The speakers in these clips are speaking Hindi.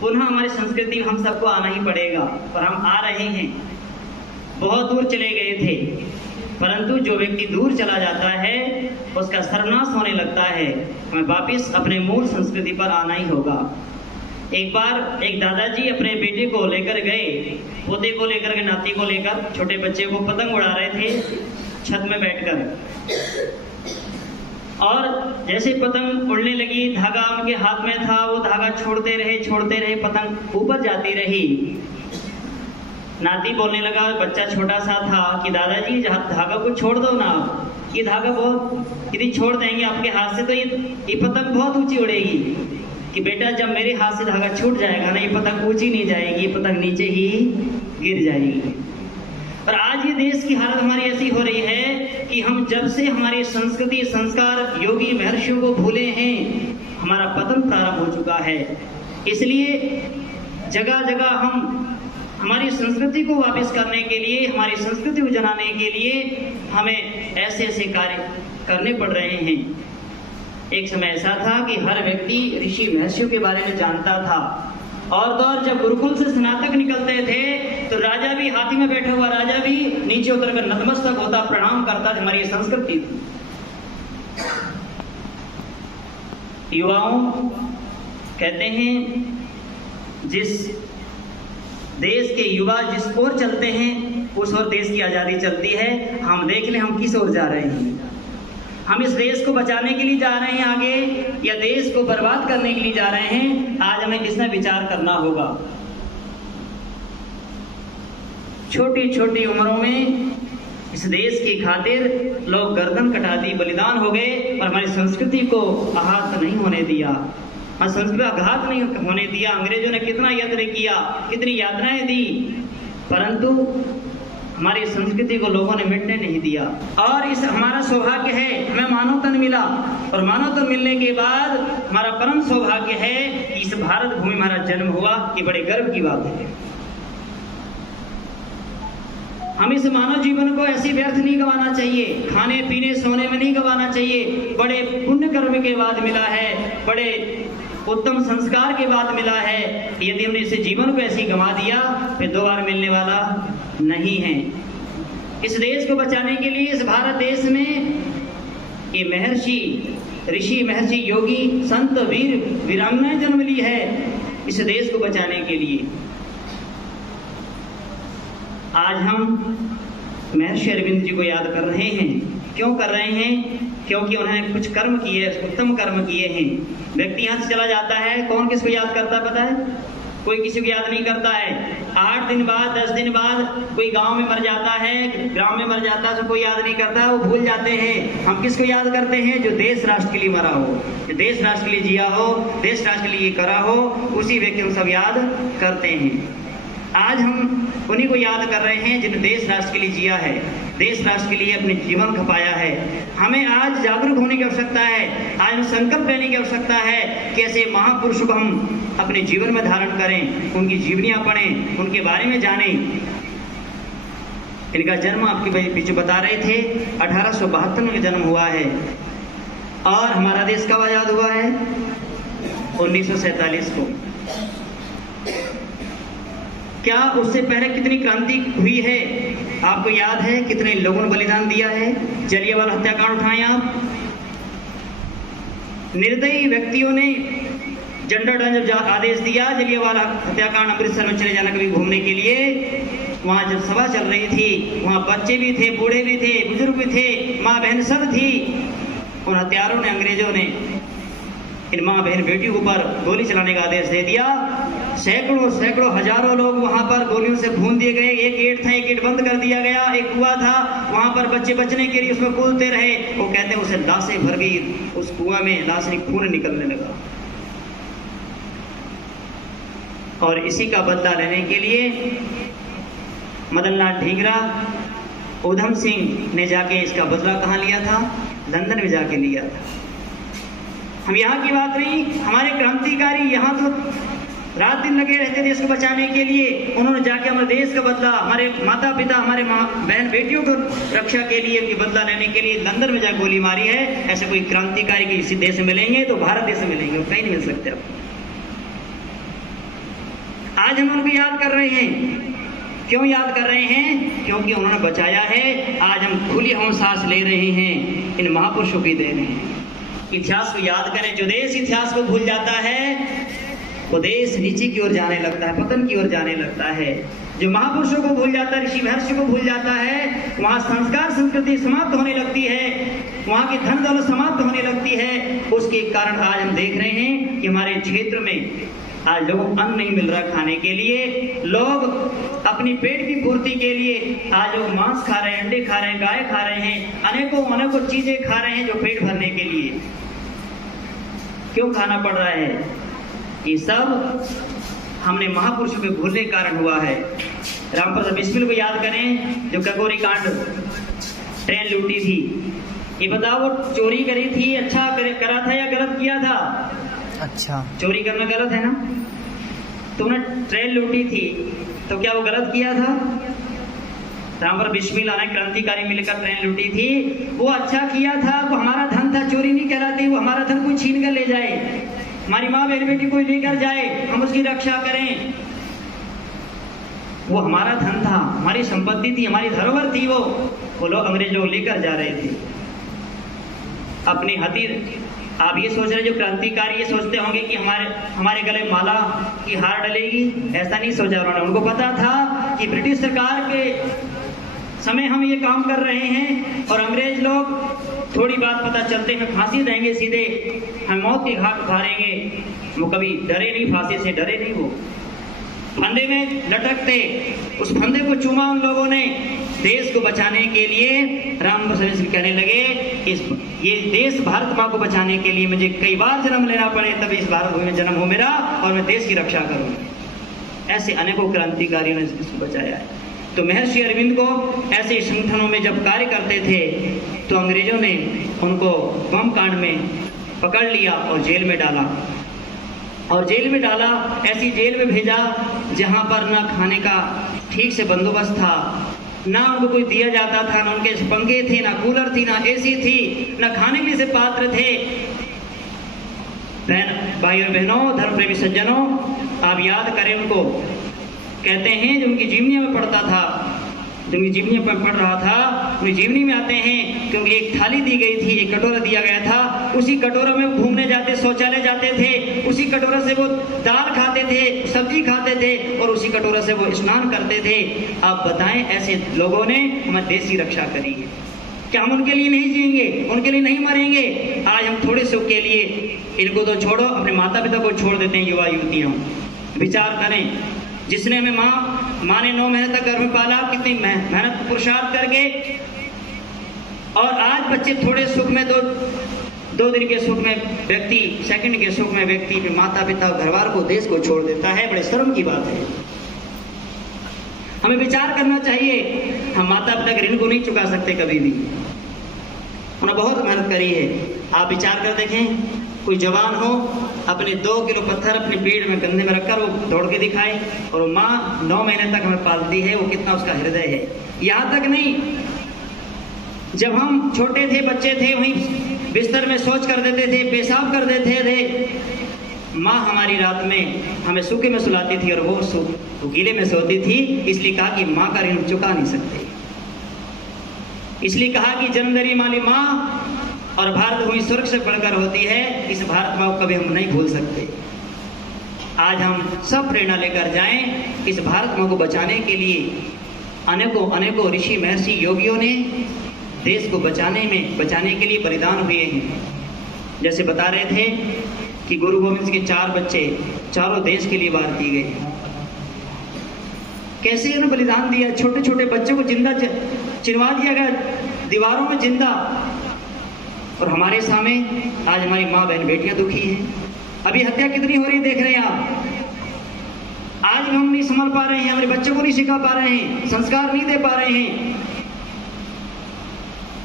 पुनः हमारी संस्कृति में हम सबको आना ही पड़ेगा और हम आ रहे हैं। बहुत दूर चले गए थे, परंतु जो व्यक्ति दूर चला जाता है उसका सर्वनाश होने लगता है। हमें वापिस अपने मूल संस्कृति पर आना ही होगा। एक बार एक दादाजी अपने बेटे को लेकर गए, पोते को लेकर के, नाती को लेकर, छोटे बच्चे को पतंग उड़ा रहे थे छत में बैठकर। और जैसे पतंग उड़ने लगी, धागा उनके हाथ में था, वो धागा छोड़ते रहे, पतंग ऊपर जाती रही। नाती बोलने लगा, बच्चा छोटा सा था, कि दादाजी धागा को छोड़ दो ना, ये धागा बहुत, यदि छोड़ देंगे आपके हाथ से तो ये पतंग बहुत ऊंची उड़ेगी। कि बेटा जब मेरे हाथ से धागा छूट जाएगा ना, ये पतंग ऊंची नहीं जाएगी, ये पतंग नीचे ही गिर जाएगी। और आज ये देश की हालत हमारी ऐसी हो रही है कि हम जब से हमारी संस्कृति, संस्कार, योगी महर्षियों को भूले हैं, हमारा पतन प्रारंभ हो चुका है। इसलिए जगह जगह हम हमारी संस्कृति को वापस करने के लिए, हमारी संस्कृति को जनाने के लिए हमें ऐसे ऐसे कार्य करने पड़ रहे हैं। एक समय ऐसा था कि हर व्यक्ति ऋषि महर्षियों के बारे में जानता था। और तो और जब गुरुकुल से स्नातक निकलते थे तो राजा भी, हाथी में बैठा हुआ राजा भी नीचे उतरकर नतमस्तक होता, प्रणाम करता। हमारी संस्कृति युवाओं कहते हैं, जिस देश के युवा जिस ओर चलते हैं उस ओर देश की आजादी चलती है। हम देख लें हम किस ओर जा रहे हैं। हम इस देश को बचाने के लिए जा रहे हैं आगे, या देश को बर्बाद करने के लिए जा रहे हैं। आज हमें इसमें विचार करना होगा। छोटी छोटी उम्रों में इस देश की खातिर लोग गर्दन कटा दी, बलिदान हो गए, और हमारी संस्कृति को आहत नहीं होने दिया, हमारी संस्कृति का आघात नहीं होने दिया। अंग्रेजों ने कितना यत्न किया, कितनी यातनाएं दी, परंतु हमारी संस्कृति को लोगों ने मिटने नहीं दिया। और इस हमारा सौभाग्य है, हमें मानव तन मिला, और मानव तन मिलने के बाद हमारा परम सौभाग्य है कि इस भारत भूमि में हमारा जन्म हुआ। ये बड़े गर्व की बात है। हम इस मानव जीवन को ऐसी व्यर्थ नहीं गंवाना चाहिए, खाने पीने सोने में नहीं गंवाना चाहिए। बड़े पुण्य कर्म के बाद मिला है, बड़े उत्तम संस्कार के बाद मिला है। यदि हमने इस जीवन को ऐसे गंवा दिया फिर दोबारा मिलने वाला नहीं है। इस देश को बचाने के लिए इस भारत देश में ये महर्षि, ऋषि, महर्षि, योगी, संत, वीर, वीरांगनाएं जन्म ली है इस देश को बचाने के लिए। आज हम महर्षि अरविंद जी को याद कर रहे हैं। क्यों कर रहे हैं? क्योंकि उन्होंने कुछ कर्म किए, उत्तम कर्म किए हैं। व्यक्ति यहाँ से चला जाता है, कौन किसको याद करता है पता है? कोई किसी को याद नहीं करता है। 8 दिन बाद, 10 दिन बाद कोई गांव में मर जाता है, ग्राम में मर जाता है, तो कोई याद नहीं करता, वो भूल जाते हैं। हम किसको याद करते हैं? जो देश राष्ट्र के लिए मरा हो, जो देश राष्ट्र के लिए जिया हो, देश राष्ट्र के लिए करा हो, उसी व्यक्ति को सब याद करते हैं। आज हम उन्हीं को याद कर रहे हैं जिन्हें देश राष्ट्र के लिए जिया है, देश राष्ट्र के लिए अपने जीवन खपाया है। हमें आज जागरूक होने की आवश्यकता है, आज हमें संकल्प लेने की आवश्यकता है कि ऐसे महापुरुषों को हम अपने जीवन में धारण करें, उनकी जीवनियां पढ़ें, उनके बारे में जानें। इनका जन्म आपके पीछे बता रहे थे 1872 में जन्म हुआ है, और हमारा देश कब आजाद हुआ है? 1947 को। क्या उससे पहले कितनी क्रांति हुई है आपको याद है? कितने लोगों ने बलिदान दिया है? जलियांवाला हत्याकांड उठाएं आप। निर्दयी व्यक्तियों ने झंडा जब आदेश दिया जलियांवाला हत्याकांड अमृतसर में चले जाना कभी घूमने के लिए, वहां जब सभा चल रही थी, वहां बच्चे भी थे, बूढ़े भी थे, बुजुर्ग भी थे, माँ बहन सब थी। उन हत्यारों ने, अंग्रेजों ने इन माँ बहन बेटियों के ऊपर गोली चलाने का आदेश दे दिया। सैकड़ों सैकड़ों हजारों लोग वहां पर गोलियों से भून दिए गए। एक गेट था, एक गेट बंद कर दिया गया। एक कुआं था, वहां पर बच्चे बचने के लिए उसमें कूदते रहे। वो कहते हैं उसे लाशें भर गई उस कुआं में, लाशें खून निकलने लगा। और इसी का बदला लेने के लिए मदनलाल ढींगरा, उधम सिंह ने जाके इसका बदला कहाँ लिया था? लंदन में जाके लिया था। हम यहाँ की बात नहीं, हमारे क्रांतिकारी यहाँ तो रात दिन लगे रहते देश को बचाने के लिए। उन्होंने जाके हमारे देश का बदला, हमारे माता पिता, हमारे बहन बेटियों को रक्षा के लिए, उनकी बदला लेने के लिए लंदन में जाकर गोली मारी है। ऐसे कोई क्रांतिकारी किसी देश में मिलेंगे तो भारत देश में मिलेंगे, कहीं नहीं मिल सकते। अब आज हम उनको याद कर रहे हैं। क्यों याद कर रहे हैं? क्योंकि उन्होंने बचाया है। आज हम खुली हम सांस ले रहे हैं, इन महापुरुषों की देन है। इतिहास को याद करें। जो देश इतिहास को भूल जाता है वो देश नीचे की ओर जाने लगता है, पतन की ओर जाने लगता है। जो महापुरुषों को भूल जाता है, ऋषि महर्षि को भूल जाता है, वहाँ संस्कार संस्कृति समाप्त होने लगती है, वहाँ की धन दौलत समाप्त होने लगती है। उसके कारण आज हम देख रहे हैं कि हमारे क्षेत्र में आज लोगों को अन्न नहीं मिल रहा खाने के लिए। लोग अपनी पेट की पूर्ति के लिए आज वो मांस खा रहे हैं, अंडे खा रहे हैं, गाय खा रहे हैं, अनेकों चीजें खा रहे हैं जो पेट भरने के लिए। क्यों खाना पड़ रहा है? ये सब हमने महापुरुषों के भूलने के कारण हुआ है। रामप्रसाद बिस्मिल को याद करें, जो ककोरी कांड ट्रेन लूटी थी। ये बताओ वो चोरी करी थी, अच्छा करा था या गलत किया था? अच्छा, चोरी करना गलत है ना? तुमने ट्रेन लूटी थी तो क्या वो गलत किया था? रामप्रसाद बिस्मिल आने क्रांतिकारी मिलकर ट्रेन लूटी थी, वो अच्छा किया था। वो हमारा धन था, चोरी नहीं कहलाती। वो हमारा धन कोई छीन कर ले जाए, हमारी माँ बहन बेटी कोई लेकर जाए, हम उसकी रक्षा करें, वो हमारा धन था, हमारी संपत्ति थी, हमारी धरोहर थी। वो लोग अंग्रेज लोग लेकर जा रहे थे अपनी हथीर। आप ये सोच रहे, जो क्रांतिकारी ये सोचते होंगे कि हमारे गले माला की हार डलेगी। ऐसा नहीं सोचा उन्होंने। उनको पता था कि ब्रिटिश सरकार के समय हम ये काम कर रहे हैं और अंग्रेज लोग थोड़ी बात पता चलते हैं फांसी देंगे, सीधे हम मौत की घाट उतारेंगे। वो कभी डरे नहीं, फांसी से डरे नहीं। वो फंदे में लटकते, उस फंदे को चूमा उन लोगों ने देश को बचाने के लिए। रामप्रसाद कहने लगे, ये देश भारत माँ को बचाने के लिए मुझे कई बार जन्म लेना पड़े तब इस भारत भूमि में जन्म हो मेरा और मैं देश की रक्षा करूँ। ऐसे अनेकों क्रांतिकारियों ने इसको बचाया है। तो महर्षि अरविंद को ऐसे संगठनों में जब कार्य करते थे तो अंग्रेजों ने उनको बम कांड में पकड़ लिया और जेल में डाला। ऐसी जेल में भेजा जहां पर ना खाने का ठीक से बंदोबस्त था, ना उनको कोई दिया जाता था, ना उनके पंखे थे, ना कूलर थी, ना एसी थी, ना खाने के से पात्र थे। भाइयों बहनों, धर्म प्रेमी सज्जनों, आप याद करें उनको। कहते हैं जो उनकी जीवनी में पढ़ता था, जो उनकी जीवनी में पढ़ रहा था, उनकी जीवनी में आते हैं क्योंकि एक थाली दी गई थी, एक कटोरा दिया गया था। उसी कटोरा में घूमने जाते, शौचालय जाते थे, उसी कटोरा से वो दाल खाते थे, सब्जी खाते थे और उसी कटोरा से वो स्नान करते थे। आप बताएं, ऐसे लोगों ने हमारे देश की रक्षा करी है। क्या हम उनके लिए नहीं जिएंगे, उनके लिए नहीं मरेंगे? आज हम थोड़े सुख के लिए इनको तो छोड़ो, अपने माता पिता को छोड़ देते हैं। युवा युवतियां विचार करें, जिसने हमें माँ ने 9 महीने तक घर में पाला, कितनी मेहनत पुरुषार्थ करके, और आज बच्चे थोड़े सुख में, दो दिन के सुख में व्यक्ति, सेकंड के सुख में व्यक्ति अपने माता पिता घरवार को, देश को छोड़ देता है। बड़े शर्म की बात है। हमें विचार करना चाहिए। हम माता पिता के ऋण को नहीं चुका सकते कभी भी, उन्होंने बहुत मेहनत करी है। आप विचार कर देखें, कोई जवान हो, अपने 2 किलो पत्थर अपने पेट में कंधे में रखकर वो दौड़ के दिखाए, और वो माँ 9 महीने तक हमें पालती है, वो कितना उसका हृदय है। यहाँ तक नहीं, जब हम छोटे थे, बच्चे थे, वहीं बिस्तर में शौच कर देते थे, पेशाब कर देते थे, माँ हमारी रात में हमें सूखे में सुलाती थी और वो गीले में सोती थी। इसलिए कहा कि माँ का ऋण चुका नहीं सकते। इसलिए कहा कि जन्मदरी माली माँ और भारत भूमि स्वर्ग से बढ़कर होती है। इस भारत माँ को कभी हम नहीं भूल सकते। आज हम सब प्रेरणा लेकर जाएं इस भारत माँ को बचाने के लिए। अनेकों ऋषि महर्षि योगियों ने देश को बचाने के लिए बलिदान हुए हैं। जैसे बता रहे थे कि गुरु गोविंद के 4 बच्चे चारों देश के लिए वार किए गए। कैसे इन्होंने बलिदान दिया? छोटे छोटे बच्चों को जिंदा चिनवा दिया गया, दीवारों में जिंदा। और हमारे सामने आज हमारी माँ बहन बेटियां दुखी हैं। अभी हत्या कितनी हो रही देख रहे हैं आप। आज हम नहीं संभाल पा रहे हैं, हमारे बच्चों को नहीं सिखा पा रहे हैं, संस्कार नहीं दे पा रहे हैं।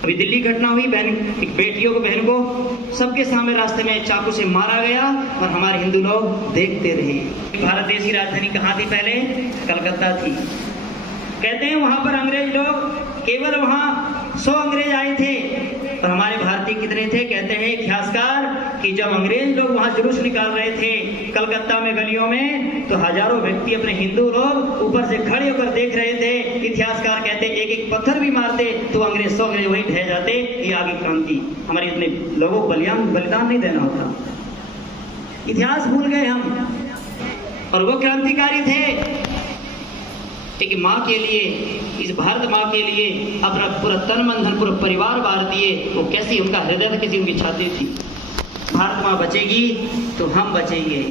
अभी दिल्ली घटना हुई, एक बेटियों को, बहन को सबके सामने रास्ते में चाकू से मारा गया और हमारे हिंदू लोग देखते रहे। भारत देश की राजधानी कहाँ थी पहले? कलकत्ता थी। कहते हैं वहां पर अंग्रेज लोग, केवल वहां 100 अंग्रेज आए थे और हमारे भारतीय कितने थे? कहते हैं इतिहासकार कि जब अंग्रेज लोग वहां जुलूस निकाल रहे थे कलकत्ता में गलियों में, तो हजारों व्यक्ति अपने हिंदू लोग ऊपर से खड़े होकर देख रहे थे। इतिहासकार कहते एक एक पत्थर भी मारते तो अंग्रेज सौ अंग्रेज वही ढह जाते। ये आगे क्रांति, हमारे इतने लोगों को बलिदान नहीं देना होता। इतिहास भूल गए हम, और वो क्रांतिकारी थे। एक माँ के लिए, इस भारत माँ के लिए अपना पूरा तन मन धन पूरा परिवार वार दिए। वो कैसी उनका हृदय था, कैसी उनकी छाती थी। भारत माँ बचेगी तो हम बचेंगे।